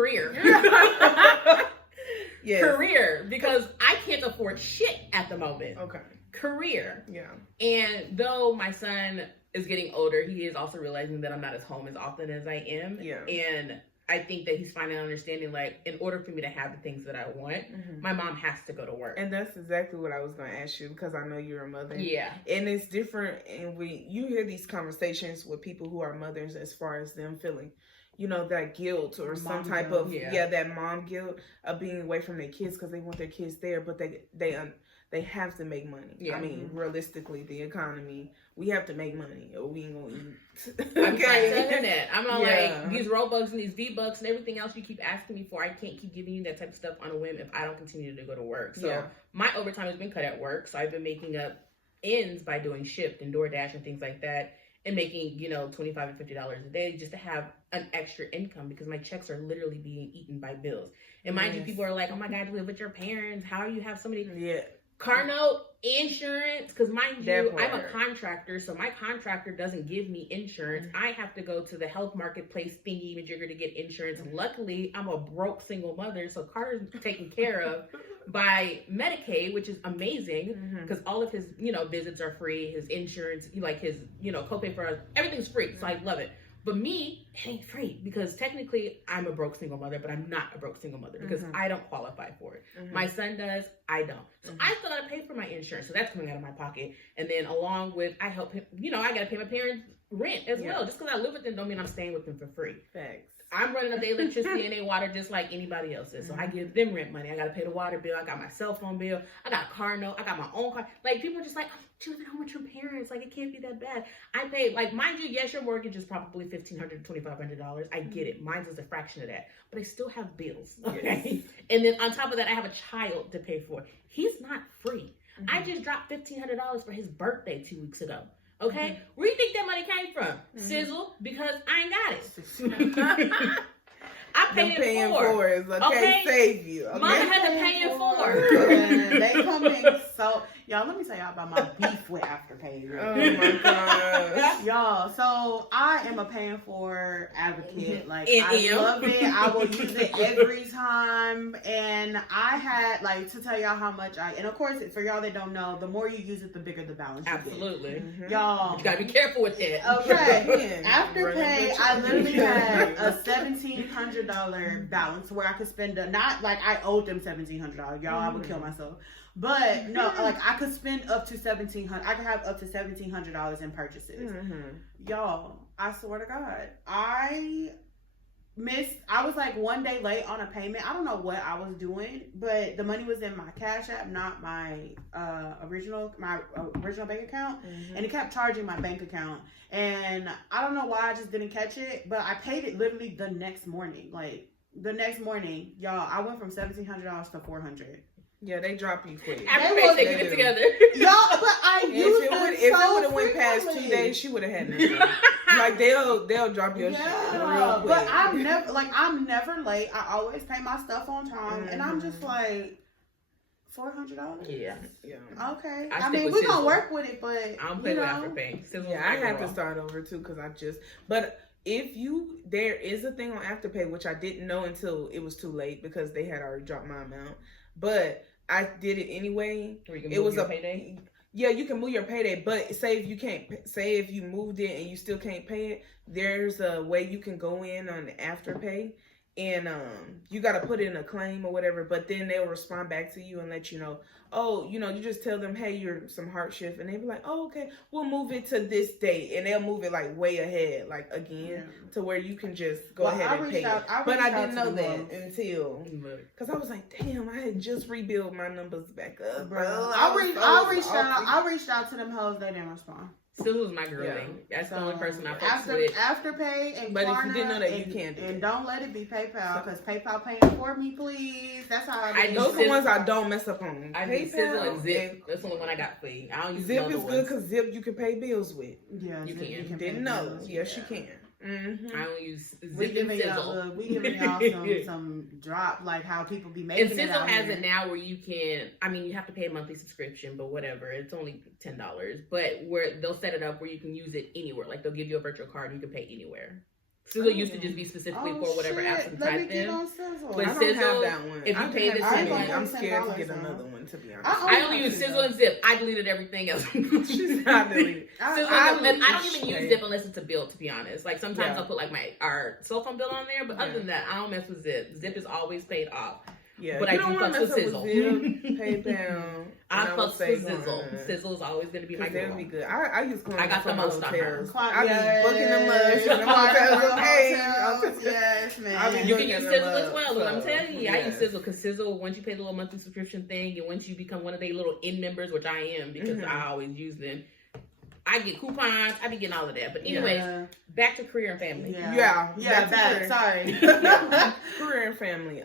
Yes. Career, because I can't afford shit at the moment. Okay. Career. Yeah. And though my son is getting older, he is also realizing that I'm not at home as often as I am. Yeah. And I think that he's finally understanding, like, in order for me to have the things that I want, my mom has to go to work. And that's exactly what I was going to ask you, because I know you're a mother. Yeah. And it's different, and you hear these conversations with people who are mothers as far as them feeling, that guilt or some type of, that mom guilt of being away from their kids because they want their kids there, but they have to make money. Yeah. I mean, realistically, the economy, we have to make money or we ain't gonna eat. I'm trying to tell her that. I'm not Yeah. like, these Robux and these V-Bucks and everything else you keep asking me for, I can't keep giving you that type of stuff on a whim if I don't continue to go to work. So my overtime has been cut at work, so I've been making up ends by doing Shipt and DoorDash and things like that, and making, you know, $25 and $50 a day just to have an extra income, because my checks are literally being eaten by bills. And mind you, people are like, oh my God, you live with your parents. How do you have so many? Yeah. Car note, insurance, because mind you, That I'm a part. contractor, so my contractor doesn't give me insurance. I have to go to the health marketplace thingy majigger to get insurance. Luckily, I'm a broke single mother, so Carter's taken care of by Medicaid, which is amazing, because all of his, you know, visits are free. His insurance, like his, you know, copay for everything's free, so I love it. But me, it ain't free, because technically I'm a broke single mother, but I'm not a broke single mother because I don't qualify for it. My son does, I don't. So I still gotta pay for my insurance, so that's coming out of my pocket. And then along with, I help him, you know, I gotta pay my parents rent as well. Just because I live with them don't mean I'm staying with them for free. Facts. I'm running up their electricity and their water just like anybody else is. So I give them rent money. I got to pay the water bill. I got my cell phone bill. I got a car note. I got my own car. Like, people are just like, oh, you live at home with your parents. Like, it can't be that bad. I pay, like, mind you, yes, your mortgage is probably $1,500 to $2,500. I get it. Mine's is a fraction of that. But I still have bills. Okay? And then on top of that, I have a child to pay for. He's not free. I just dropped $1,500 for his birthday 2 weeks ago. Okay? Where do you think that money came from? Sizzle, because I ain't got it. I paid it for. Okay, save you. Okay? Mama had to pay it for. And they come in so, y'all, let me tell y'all about my beef with Afterpay. Oh my gosh. Y'all, so I am a paying for advocate. Like, And I love it. I will use it every time. And I had, like, to tell y'all how much and of course, for y'all that don't know, the more you use it, the bigger the balance you Absolutely. get. Y'all. You gotta be careful with that. Okay. Afterpay, I literally had a $1,700 balance where I could spend not like I owed them $1,700. Y'all, I would kill myself. But no, like I could spend up to $1,700. I could have up to $1,700 in purchases. Y'all, I swear to God, I was like one day late on a payment. I don't know what I was doing, but the money was in my Cash App, not my original bank account, and it kept charging my bank account. And I don't know why I just didn't catch it, but I paid it literally the next morning. Like the next morning, y'all, I went from $1,700 to $400. Yeah, they drop you quick. Afterpay, they get it together. Y'all, but I used it if it would have went past frequently. 2 days, she would have had nothing. Like they'll drop your shit real quick. But I'm never late. I always pay my stuff on time, and I'm just like $400. Yeah. Okay. I I mean, we're gonna work with it, but I don't play with Afterpay. Yeah, I have to start over too because but if there is a thing on Afterpay, which I didn't know until it was too late because they had already dropped my amount, but I did it anyway. It was a payday. Yeah, you can move your payday, but say if you moved it and you still can't pay it, there's a way you can go in on Afterpay and you got to put in a claim or whatever, but then they'll respond back to you and let you know, oh, you know, you just tell them, hey, you're some hardship, and they'll be like, oh, okay, we'll move it to this date, and they'll move it like way ahead, like again, to where you can just go ahead and pay it. But I didn't know that until, because I was like, damn, I had just rebuilt my numbers back up, bro. I reached out to them hoes, they didn't respond. Still was my girl thing. That's the only person I fucked with. Afterpay and but Klarna, if you didn't know that, you can't do and it. don't let it be PayPal, because PayPal paying for me, please. That's how those are the ones I don't mess up on. I do Sizzle and Zip. That's the only one I got for you. I don't use Zip is good because Zip you can pay bills with. Yeah, you can. Didn't know? Yes, you can. I don't use Zip we and giving Sizzle. y'all some drop, like how people be making and it Sizzle out has here. it now where you can, I mean, you have to pay a monthly subscription, but whatever. It's only $10. But where they'll set it up where you can use it anywhere. Like they'll give you a virtual card and you can pay anywhere. Sizzle used to just be specifically for whatever apps you type in. But I don't have that one. If you pay this one, I'm scared to get another one, to be honest. I only use Sizzle and Zip. I deleted everything else. She's not deleted. I don't even use Zip unless it's a bill, to be honest. Like sometimes I'll put like our cell phone bill on there, but other than that, I don't mess with Zip. Zip is always paid off. Yeah, but I do fucks with Sizzle. PayPal. I fucks with Sizzle. Sizzle is always going to be my girl. That would be good. I use Klarna. I got the most on her. I be booking them up. Yes, man. You can use Sizzle as well. So, I'm telling you, I use Sizzle because Sizzle, once you pay the little monthly subscription thing, and once you become one of their little in members, which I am because I always use them, I get coupons. I be getting all of that. But anyway, back to career and family. Sorry. Career and family.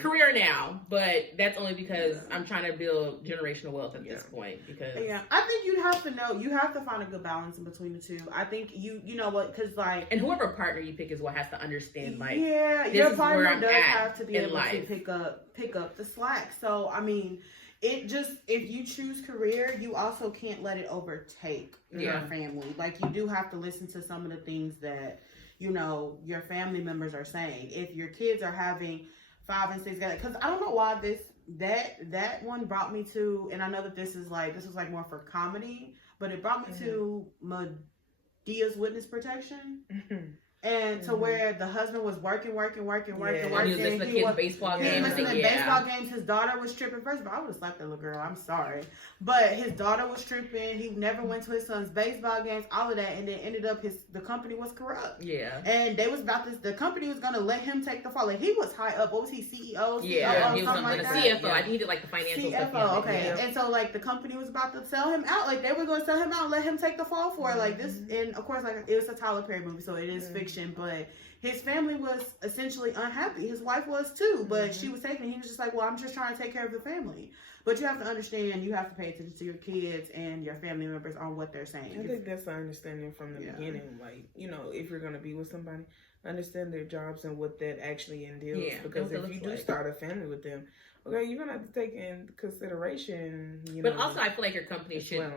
Career now, but that's only because I'm trying to build generational wealth at this point. Because I think you have to know. You have to find a good balance in between the two. I think you know what, because like, and whoever partner you pick is what has to understand. Like, your partner does have to be able life. to pick up the slack. So I mean. It just, if you choose career, you also can't let it overtake your family. Like, you do have to listen to some of the things that, you know, your family members are saying. If your kids are having 5 and 6, because I don't know why that one brought me to, and I know that this was like more for comedy, but it brought me to Medea's witness protection. And to where the husband was working. He was listening to kids' baseball games. He was listening to baseball games. His daughter was tripping. First of all, I would have slapped that little girl. I'm sorry. But his daughter was tripping. He never went to his son's baseball games, all of that. And then ended up the company was corrupt. Yeah. And they was the company was going to let him take the fall. Like, he was high up. What was he, CEO? Yeah, he was on the CFO. I think he did like the financial CFO, okay. Yeah. And so like the company was about to sell him out. Like, they were going to sell him out and let him take the fall for it. Like this, and of course, like, it was a Tyler Perry movie, so it is fiction. But his family was essentially unhappy. His wife was too, but she was taking it. He was just like, well, I'm just trying to take care of the family. But you have to understand, you have to pay attention to your kids and your family members on what they're saying. I think that's the understanding from the beginning. Like, you know, if you're going to be with somebody, understand their jobs and what that actually entails. Yeah, because if you do start a family with them, okay, you're going to have to take in consideration, But also, I feel like your company should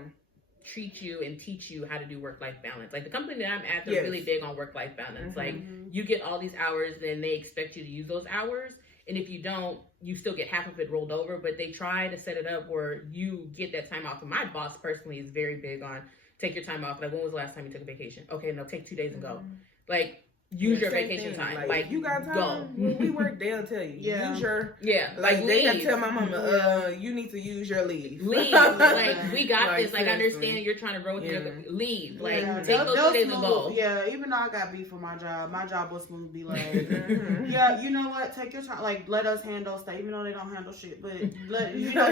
treat you and teach you how to do work-life balance. Like, the company that I'm at, they're really big on work-life balance. Like, you get all these hours, then they expect you to use those hours, and if you don't, you still get half of it rolled over. But they try to set it up where you get that time off. And my boss personally is very big on take your time off. Like, when was the last time you took a vacation? Okay, no, take 2 days and go. Like, use your vacation time. Like, you got time. Go. When we work, they'll tell you. Use your like they have to tell my mama, you need to use your leave. Leave. Like, we got this. Like, I understand you're trying to roll with your leave. Like, take those 2 days and go. Yeah, even though I got beef for my job was smooth. Be like, you know what? Take your time. Like, let us handle stuff, even though they don't handle shit. But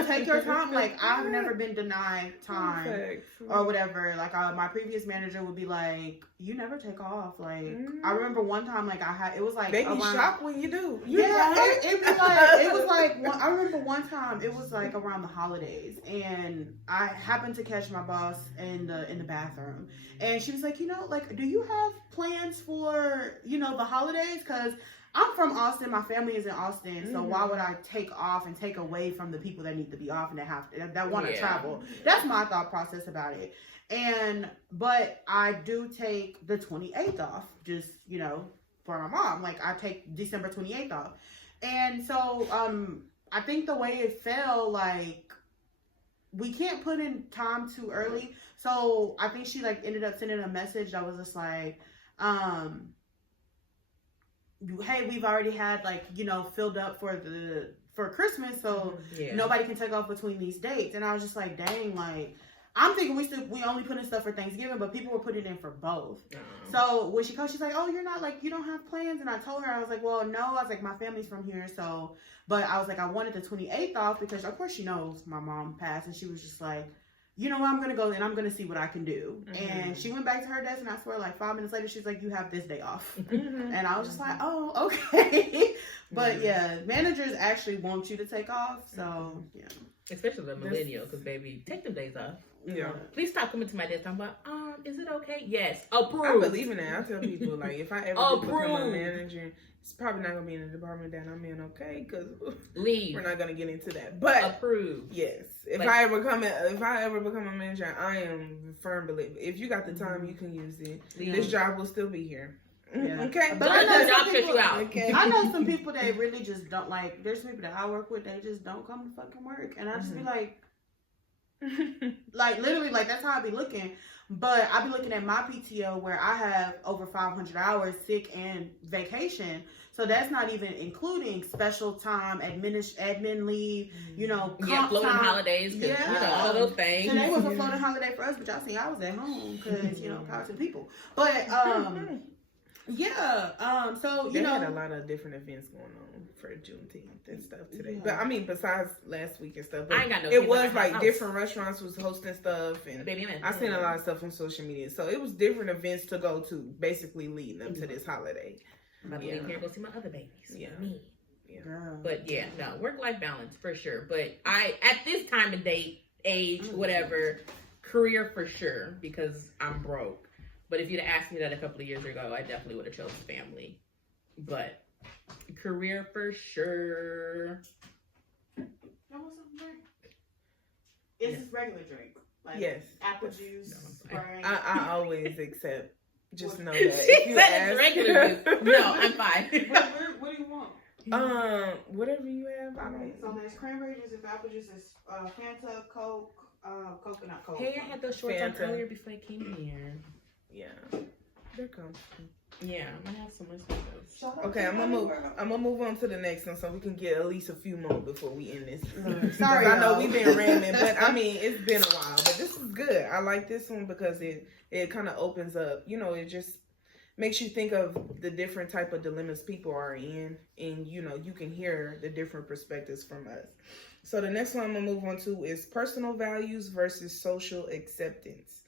take your time. Like, I've never been denied time or whatever. Like, my previous manager would be like, you never take off. Like, I remember one time, like, it was like, they be shocked when you do. It was like I remember one time it was like around the holidays, and I happened to catch my boss in the bathroom, and she was like, like, do you have plans for the holidays? Because I'm from Austin, my family is in Austin, so why would I take off and take away from the people that need to be off and that want to travel? That's my thought process about it. But I do take the 28th off, just, for my mom. Like, I take December 28th off. And so, I think the way it fell, like, we can't put in time too early. So I think she, like, ended up sending a message that was just like, hey, we've already had, like, filled up for Christmas, so nobody can take off between these dates. And I was just like, dang, like, I'm thinking we only put in stuff for Thanksgiving, but people were putting in for both. So when she called, she's like, oh, you're not, like, you don't have plans? And I told her, I was like, well, no. I was like, my family's from here, so. But I was like, I wanted the 28th off because, of course, she knows my mom passed. And she was just like, you know what, I'm going to go and I'm going to see what I can do. And she went back to her desk, and I swear, like, 5 minutes later, she's like, you have this day off. And I was just like, oh, okay. But, managers actually want you to take off, so, Especially the millennial, because, baby, take them days off. Yeah. Please stop coming to my desk. I'm like, is it okay? Yes. Approve. I believe in that. I tell people, like, if I ever become a manager, it's probably not going to be in the department that I'm in, okay? Because we're not going to get into that. But approve. Yes. If I ever become a manager, I am a firm believer. If you got the time, you can use it. This job will still be here. Yeah. Okay. But I know some people, I know some people that really just don't, like, there's people that I work with, they just don't come to fucking work. And I just be like, like, literally, like, that's how I be looking. But I be looking at my PTO where I have over 500 hours sick and vacation. So that's not even including special time, admin leave, comp floating time. holidays, all those things. Today was a floating holiday for us, but y'all see, I was at home because power to the people. But so they had a lot of different events going on for Juneteenth and stuff today. Yeah. But I mean, besides last week and stuff, but I ain't got no. It was like different restaurants was hosting stuff, and I seen a lot of stuff on social media. So it was different events to go to, basically leading up to this holiday. I'm about to leave here and go see my other babies. Yeah. Me. Yeah. But work-life balance for sure. But at this time of age, whatever, career for sure, because I'm broke. But if you'd have asked me that a couple of years ago, I definitely would have chosen family. But career for sure. Y'all want something to drink? Is this regular drink? Like yes. Apple juice, Sprite? I always accept. Just know that. If you ask, regular juice. No, I'm fine. What do you want? Whatever you have. I don't. So there's cranberry juice, if apple juice, is Fanta, Coke, coconut Coke. Hey, I had those shorts on earlier before I came here. Yeah, they're comfy. Yeah, I'm gonna have some more. Okay, I'm gonna move on to the next one so we can get at least a few more before we end this. Sorry, I know we've been ramming, but I mean it's been a while. But this is good. I like this one because it kind of opens up. It just makes you think of the different type of dilemmas people are in, and you can hear the different perspectives from us. So the next one I'm gonna move on to is personal values versus social acceptance.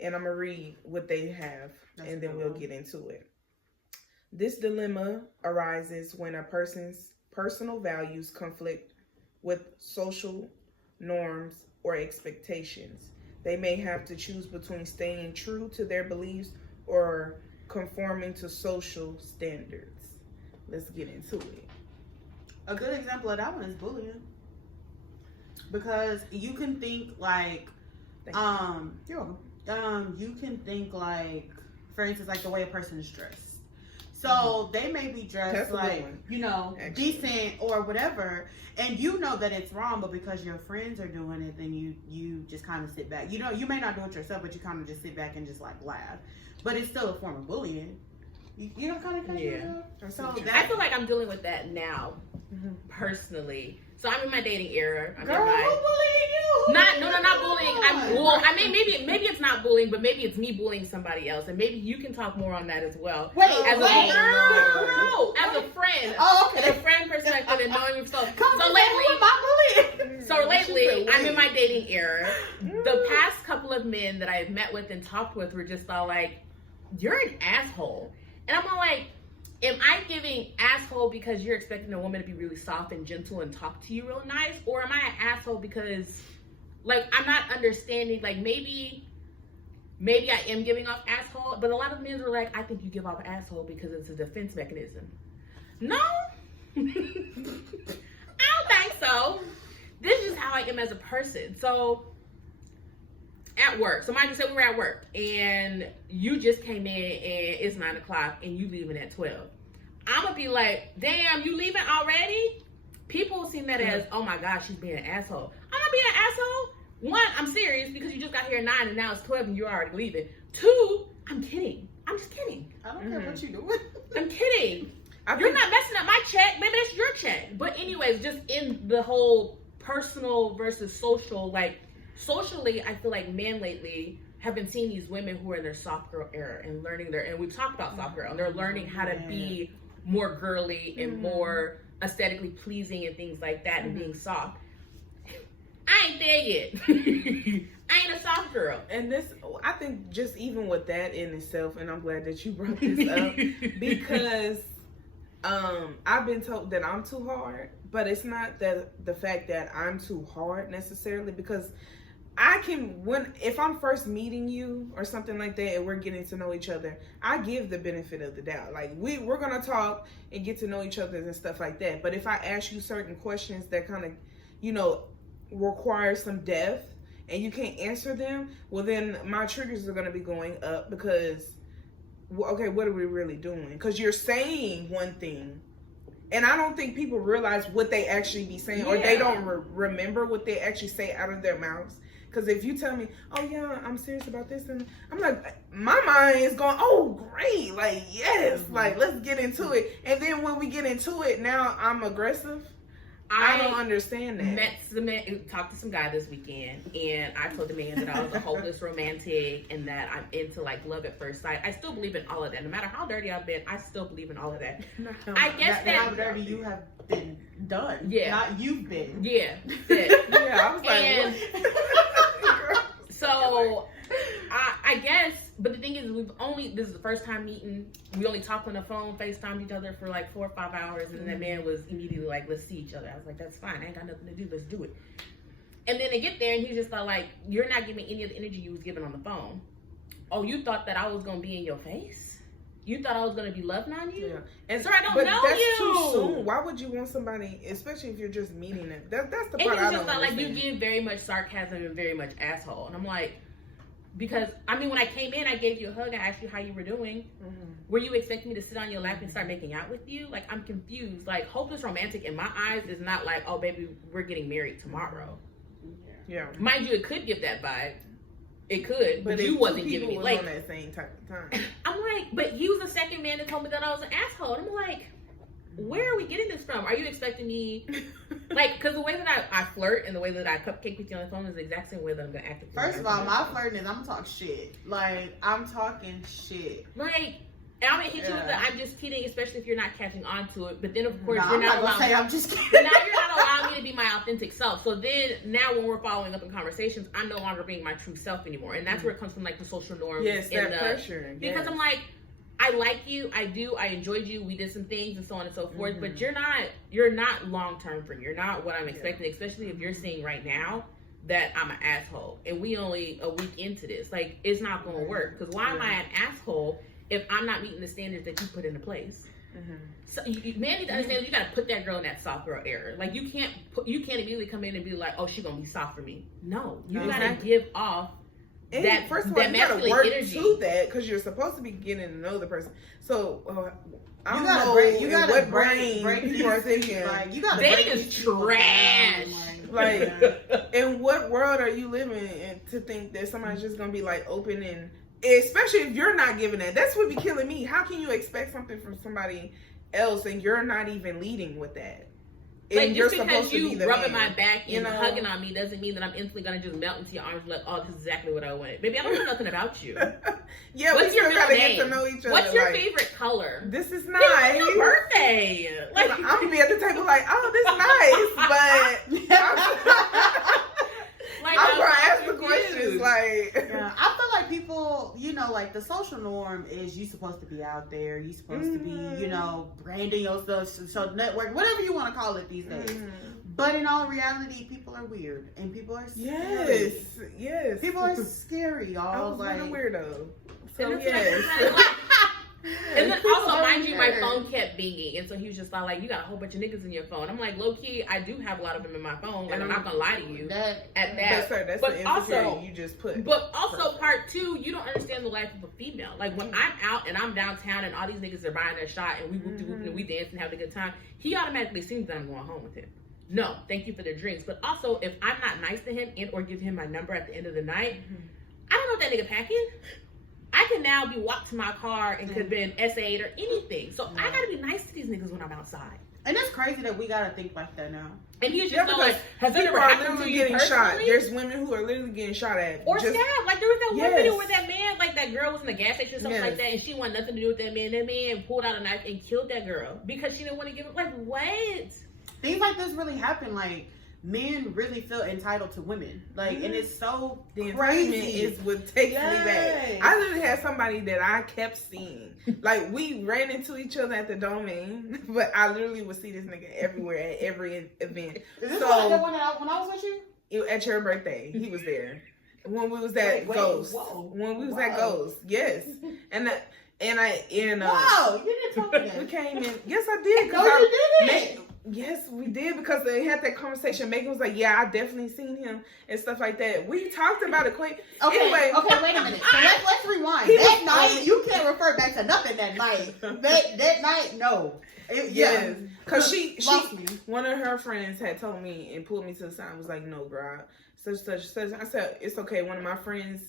And I'm going to read what they have, and then we'll get into it. This dilemma arises when a person's personal values conflict with social norms or expectations. They may have to choose between staying true to their beliefs or conforming to social standards. Let's get into it. A good example of that one is bullying. Because you can think like, you're welcome. You can think like, for instance, like the way a person is dressed. So they may be dressed like, decent or whatever, and you know that it's wrong, but because your friends are doing it, then you just kind of sit back. You may not do it yourself, but you kind of just sit back and just like laugh. But it's still a form of bullying. You know, kind of. Yeah. So I feel like I'm dealing with that now, personally. So I'm in my dating era. Girl, who bullying you? Not bullying. I mean, maybe it's not bullying, but maybe it's me bullying somebody else, and maybe you can talk more on that as well. Wait, as a friend. Oh, okay. As a friend perspective and knowing yourself. So lately, I'm in my dating era. The past couple of men that I've met with and talked with were just all like, "You're an asshole," and I'm all like, am I giving asshole because you're expecting a woman to be really soft and gentle and talk to you real nice? Or am I an asshole because, like, I'm not understanding, like, maybe I am giving off asshole, but a lot of men are like, I think you give off asshole because it's a defense mechanism. No, I don't think so. This is how I am as a person. So, at work, so mind you, say we were at work and you just came in and it's 9 o'clock and you leaving at 12. I'm gonna be like, damn, you leaving already? People will see that as, oh my gosh, she's being an asshole. I'm not being an asshole. One, I'm serious because you just got here at 9 and now it's 12 and you're already leaving. Two, I'm kidding. I'm just kidding. I don't care what you doing. I'm kidding. You're not messing up my check. Maybe that's your check. But anyways, just in the whole personal versus social, like, socially, I feel like men lately have been seeing these women who are in their soft girl era and learning and we've talked about soft girl, and they're learning how to be more girly and more aesthetically pleasing and things like that and being soft. I ain't there yet. I ain't a soft girl. And this, I think just even with that in itself, and I'm glad that you brought this up, because I've been told that I'm too hard, but it's not that the fact that I'm too hard necessarily, because if I'm first meeting you or something like that and we're getting to know each other, I give the benefit of the doubt. Like we're going to talk and get to know each other and stuff like that. But if I ask you certain questions that kind of, require some depth and you can't answer them, well then my triggers are going to be going up because, okay, what are we really doing? Because you're saying one thing and I don't think people realize what they actually be saying or they don't remember what they actually say out of their mouths. Because if you tell me, oh yeah, I'm serious about this, and I'm like, my mind is going, oh great, like yes, like let's get into it. And then when we get into it, now I'm aggressive. I don't understand that. Talked to some guy this weekend, and I told the man that I was a hopeless romantic and that I'm into like love at first sight. I still believe in all of that. No matter how dirty I've been, I still believe in all of that. I guess that how dirty you have been done. Yeah. Not you've been. Yeah. Yeah, I was like, what? So I guess, but the thing is, this is the first time meeting. We only talked on the phone, FaceTimed each other for like 4 or 5 hours, and that man was immediately like, let's see each other. I was like, that's fine. I ain't got nothing to do. Let's do it. And then they get there, and he just thought like, you're not giving any of the energy you was giving on the phone. Oh, you thought that I was going to be in your face? You thought I was going to be loving on you? Yeah. And so I don't know that's you. Too soon. Why would you want somebody, especially if you're just meeting them? That's the part I don't understand. Like, you give very much sarcasm and very much asshole. And I'm like, because, I mean, when I came in, I gave you a hug. I asked you how you were doing. Mm-hmm. Were you expecting me to sit on your lap and start making out with you? Like, I'm confused. Like, hopeless romantic in my eyes is not like, oh, baby, we're getting married tomorrow. Yeah. Mind you, it could give that vibe. It could, but you wasn't giving me like on that same type of time. I'm like, but he was the second man that told me that I was an asshole. And I'm like, where are we getting this from? Are you expecting me, like, because the way that I flirt and the way that I cupcake with you on the phone is the exact same way that I'm gonna act with you. First of all, my flirting is I'm talking shit. Like, I'm talking shit. Like, and I'm gonna hit you with the I'm just kidding, especially if you're not catching on to it. But then of course you're not allowing. I'm just kidding. But now you're not allowing me to be my authentic self. So then now when we're following up in conversations, I'm no longer being my true self anymore, and that's where it comes from, like the social norms. Yes, that pressure. Because I'm like, I like you, I do, I enjoyed you, we did some things and so on and so forth. Mm-hmm. But you're not long term for me. You're not what I'm expecting, especially if you're seeing right now that I'm an asshole, and we only a week into this. Like, it's not gonna work. Because why am I an asshole if I'm not meeting the standards that you put into place? Mm-hmm. So man need to understand you gotta put that girl in that soft girl era. Like, you can't immediately come in and be like, oh, she gonna be soft for me. No, you gotta give off and that, first of all, you gotta work energy to that, because you're supposed to be getting to know the person. So I don't know what brain people are thinking. Like, you gotta dating is trash. Like, in what world are you living in to think that somebody's just gonna be like open, and especially if you're not giving that? That's what be killing me. How can you expect something from somebody else and you're not even leading with that? Like, just because you rubbing my back and hugging on me doesn't mean that I'm instantly gonna just melt into your arms like, oh, this is exactly what I wanted. Baby, I don't know nothing about you. Yeah, what's your middle name? Get to know each other. What's your favorite color? This is nice. This is your birthday. Like, I'm gonna be at the table like, oh, this is nice, but I'm gonna ask the questions. Like, I feel like people, like the social norm is you supposed to be out there. You supposed to be, branding yourself, so network, whatever you want to call it these days. But in all reality, people are weird and people are scary. Yes. People are scary, y'all. I was like a weirdo. So and yes. And then also, mind you, my phone kept binging, and so he was just like, you got a whole bunch of niggas in your phone. I'm like, low key, I do have a lot of them in my phone. Like, I'm not gonna lie to you. That's but the also, you just put. But also, part two, you don't understand the life of a female. Like, when I'm out and I'm downtown and all these niggas are buying their shot and we whoop and we dance and have a good time, he automatically assumes that I'm going home with him. No, thank you for the drinks. But also, if I'm not nice to him and or give him my number at the end of the night, I don't know what that nigga packing. I can now be walked to my car and could have been S8 or anything. So I gotta be nice to these niggas when I'm outside. And it's crazy that we gotta think like that now. And he's just like, has it ever happened to you getting shot? There's women who are literally getting shot at. Or stabbed. Like, there was that one video where that man, like, that girl was in the gas station or something like that, and she wanted nothing to do with that man. That man pulled out a knife and killed that girl because she didn't want to give it. Like, what? Things like this really happen. Like, men really feel entitled to women. Like, and it's so crazy. Is what takes me back. I literally had somebody that I kept seeing. Like, we ran into each other at the Domain, but I literally would see this nigga everywhere at every event. Is this the one when I was with you? At your birthday, he was there. When we was at Ghost. When we was at Ghost, yes. And whoa, you didn't tell me that. We came in. Yes, I did. No, you didn't. Yes, we did, because they had that conversation. Megan was like, yeah, I definitely seen him and stuff like that. We talked about it quick. Okay, wait a minute. So let's rewind. That night, you can't refer back to nothing that night. That night, no. Yes, because she one of her friends had told me and pulled me to the side and was like, no, girl. such. I said, it's okay. One of my friend,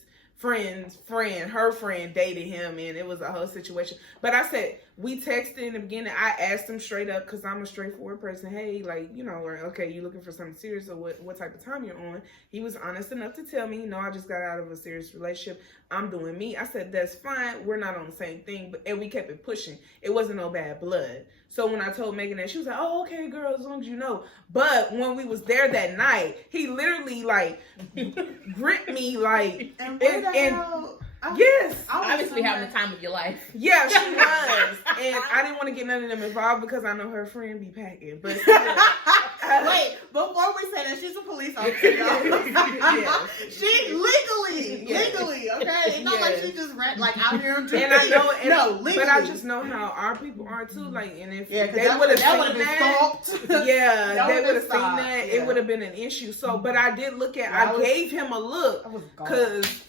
her friend dated him, and it was a whole situation. But I said, we texted in the beginning. I asked him straight up, because I'm a straightforward person. Hey, like, you know, okay, you looking for something serious, or what type of time you're on? He was honest enough to tell me, I just got out of a serious relationship. I'm doing me. I said, that's fine. We're not on the same thing. And we kept it pushing. It wasn't no bad blood. So when I told Megan that, she was like, oh, okay, girl, as long as you know. But when we was there that night, he literally, like, gripped me, like, and yes. Obviously having the time of your life. Yeah, she was. And I didn't want to get none of them involved because I know her friend be packing. But wait, before we say that, she's a police officer, y'all. Yes. She legally, okay? It's not like she just ran like out here. And I know, no, legally. But I just know how our people are too. Like, and if they that would have been stopped. Yeah, they would have seen stopped. that. Yeah. It would have been an issue. So, but I did look at. I gave him a look,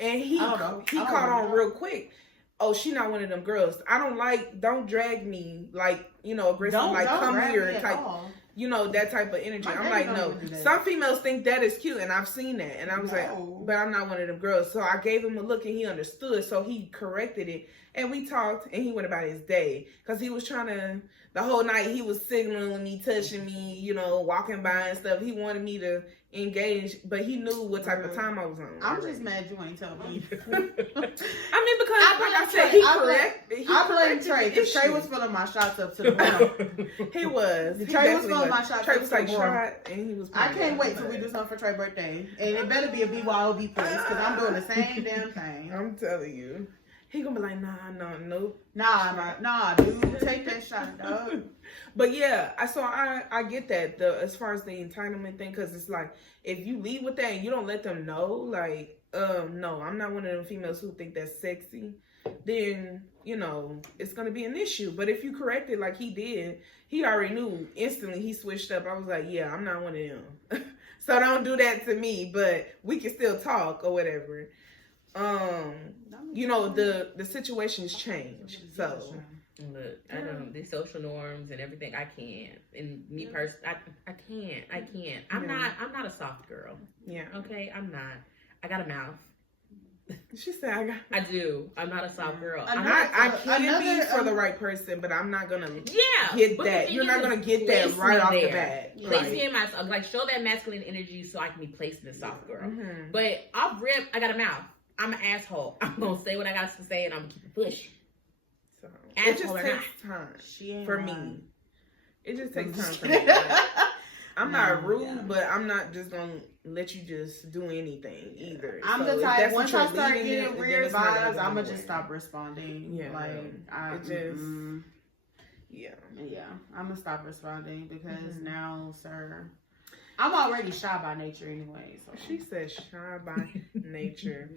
and he caught on real quick. Oh, she not one of them girls. Don't drag me like, aggressive, like come here type. That type of energy. I'm like, no. Some females think that is cute, and I've seen that. And I was like, but I'm not one of them girls. So I gave him a look, and he understood. So he corrected it, and we talked, and he went about his day. Because he was trying to, the whole night, he was signaling me, touching me, walking by and stuff. He wanted me to engage, but he knew what type of time I was on. I'm just mad you ain't tell me. I mean, because like I said, he corrected. I blame Trey, because Trey was filling my shots up to the brim. He was. Trey was filling my shots Trey up was to the like, brim. shot, and he was. I can't wait till we do something for Trey's birthday. And it better be a BYOB place, because I'm doing the same damn thing. I'm telling you. He gonna be like, nope. Nah, dude, take that shot, dog. But yeah, I get that, as far as the entitlement thing, because it's like, if you leave with that and you don't let them know, like, no, I'm not one of them females who think that's sexy, then, it's gonna be an issue. But if you correct it like he did, he already knew instantly. He switched up. I was like, yeah, I'm not one of them. So don't do that to me, but we can still talk or whatever. The situations change. So look, I don't know, the social norms and everything. I can't. And me personally, I can't. I'm not a soft girl. Yeah. Okay, I'm not. I got a mouth. She said I do. I'm not a soft girl. I can be for the right person, but I'm not gonna get that. You're not gonna get that right off the bat. Place me in my, like, show that masculine energy so I can be placed in a soft girl. Mm-hmm. But off rip, I got a mouth. I'm an asshole. I'm gonna say what I got to say, and I'm gonna keep it pushing. So it just takes time for me. It just takes time for me. I'm not rude, but I'm not just gonna let you just do anything either. I'm the type, once I start getting weird vibes, I'm gonna just stop responding. Yeah, I'm gonna stop responding because now, sir, I'm already shy by nature anyway. So she said shy by nature.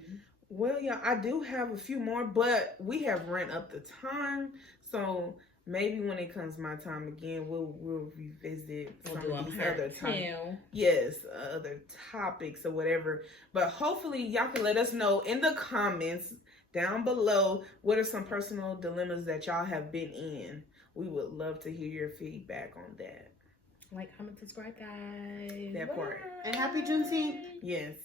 Well, yeah, I do have a few more, but we have ran up the time, so maybe when it comes my time again, we'll revisit some of these other topics. Yes, other topics or whatever. But hopefully y'all can let us know in the comments down below what are some personal dilemmas that y'all have been in. We would love to hear your feedback on that. Like, comment, subscribe, guys. That part. And happy Juneteenth. Yes.